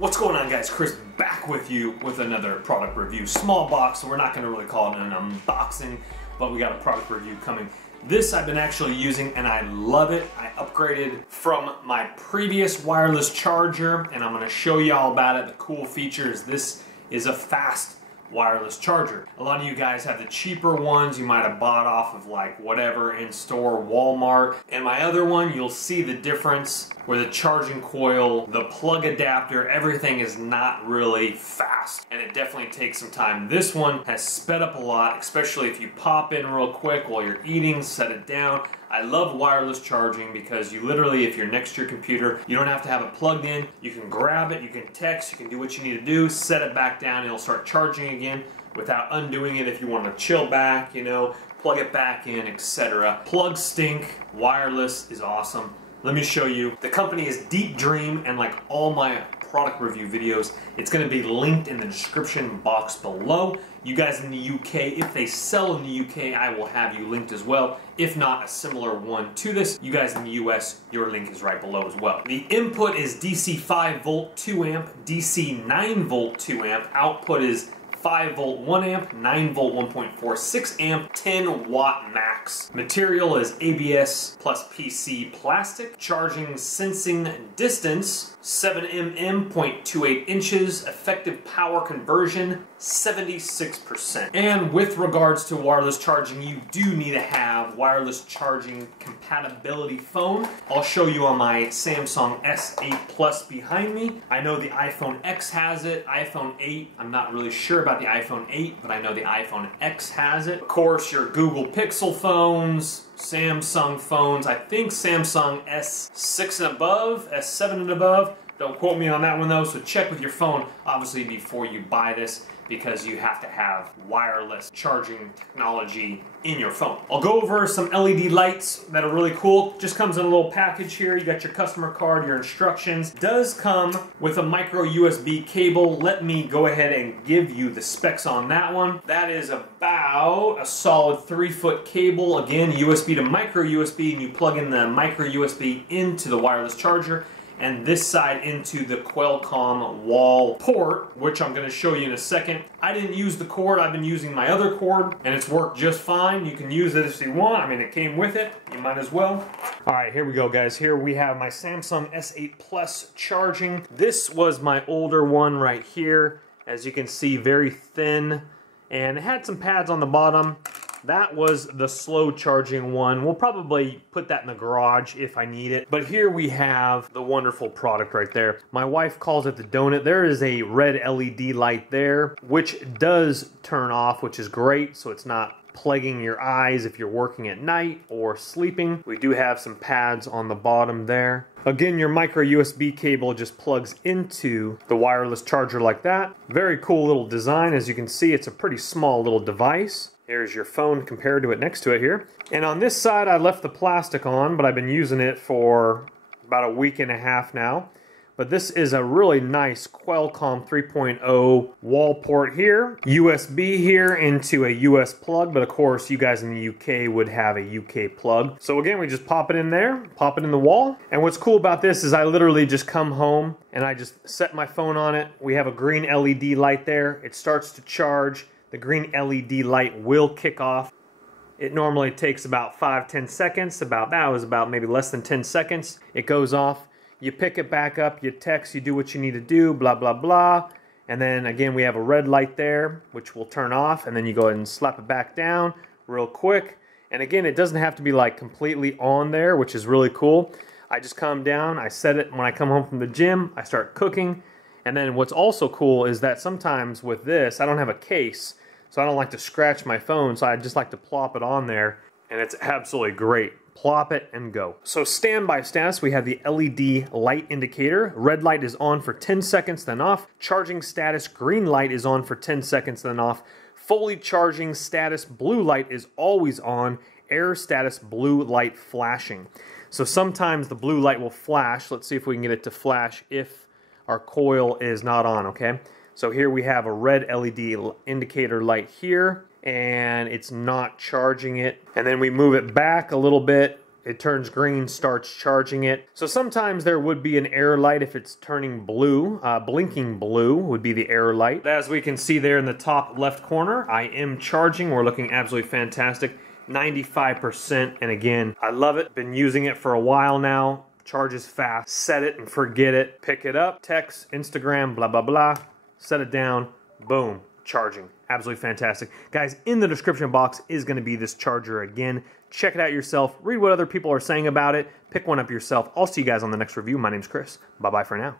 What's going on, guys? Chris back with you with another product review. Small box, so we're not going to really call it an unboxing, but we got a product review coming. This I've been actually using and I love it. I upgraded from my previous wireless charger and I'm going to show you all about it. The cool features. This is a fast wireless charger. A lot of you guys have the cheaper ones you might have bought off of like whatever in store, Walmart. And my other one, you'll see the difference where the charging coil, the plug adapter, everything is not really fast. And it definitely takes some time. This one has sped up a lot, especially if you pop in real quick while you're eating, set it down. I love wireless charging because you literally, if you're next to your computer, you don't have to have it plugged in. You can grab it, you can text, you can do what you need to do, set it back down, and it'll start charging again without undoing it if you want to chill back, you know, plug it back in, etc. Plugs stink, wireless is awesome. Let me show you. The company is Deep Dream, and like all my product review videos, it's going to be linked in the description box below. You guys in the UK, if they sell in the UK, I will have you linked as well. If not, a similar one to this. You guys in the US, your link is right below as well. The input is DC 5 volt 2 amp, DC 9 volt 2 amp. Output is 5 volt 1 amp, 9 volt 1.46 amp, 10 watt max. Material is ABS plus PC plastic. Charging sensing distance 7 mm, 0.28 inches. Effective power conversion 76%. And with regards to wireless charging, you do need to have wireless charging compatibility phone. I'll show you on my Samsung S8 Plus behind me. I know the iPhone X has it, iPhone 8, I'm not really sure about the iPhone 8, but I know the iPhone X has it. Of course, your Google Pixel phones, Samsung phones, I think Samsung S6 and above, S7 and above. Don't quote me on that one though, so check with your phone, obviously, before you buy this, because you have to have wireless charging technology in your phone. I'll go over some LED lights that are really cool. Just comes in a little package here. You got your customer card, your instructions. Does come with a micro USB cable. Let me go ahead and give you the specs on that one. That is about a solid 3-foot cable. Again, USB to micro USB, and you plug in the micro USB into the wireless charger, and this side into the Qualcomm wall port, which I'm going to show you in a second. I didn't use the cord, I've been using my other cord, and it's worked just fine. You can use it if you want. I mean, it came with it. You might as well. Alright, here we go, guys. Here we have my Samsung S8 Plus charging. This was my older one right here. As you can see, very thin, and it had some pads on the bottom. That was the slow charging one. We'll probably put that in the garage if I need it. But here we have the wonderful product right there. My wife calls it the donut. There is a red LED light there, which does turn off, which is great, so it's not plaguing your eyes if you're working at night or sleeping. We do have some pads on the bottom there. Again, your micro USB cable just plugs into the wireless charger like that. Very cool little design. As you can see, it's a pretty small little device. Here's your phone compared to it next to it here. And on this side, I left the plastic on, but I've been using it for about a week and a half now. But this is a really nice Qualcomm 3.0 wall port here. USB here into a US plug, but of course you guys in the UK would have a UK plug. So again, we just pop it in there, pop it in the wall. And what's cool about this is I literally just come home and I just set my phone on it. We have a green LED light there. It starts to charge. The green LED light will kick off. It normally takes about 5-10 seconds. That was about maybe less than 10 seconds. It goes off. You pick it back up, you text, you do what you need to do, blah, blah, blah. And then again, we have a red light there, which will turn off, and then you go ahead and slap it back down real quick. And again, it doesn't have to be like completely on there, which is really cool. I just come down, I set it when I come home from the gym, I start cooking. And then what's also cool is that sometimes with this, I don't have a case, so I don't like to scratch my phone, so I just like to plop it on there, and it's absolutely great. Plop it and go. So standby status, we have the LED light indicator. Red light is on for 10 seconds, then off. Charging status, green light is on for 10 seconds, then off. Fully charging status, blue light is always on. Error status, blue light flashing. So sometimes the blue light will flash. Let's see if we can get it to flash if our coil is not on, okay? So here we have a red LED indicator light here, and it's not charging it. And then we move it back a little bit, it turns green, starts charging it. So sometimes there would be an error light if it's turning blue. Blinking blue would be the error light. As we can see there in the top left corner, I am charging. We're looking absolutely fantastic. 95%, and again, I love it. Been using it for a while now. Charges fast. Set it and forget it. Pick it up, text, Instagram, blah, blah, blah. Set it down, boom, charging. Absolutely fantastic. Guys, in the description box is gonna be this charger again. Check it out yourself. Read what other people are saying about it. Pick one up yourself. I'll see you guys on the next review. My name's Chris. Bye-bye for now.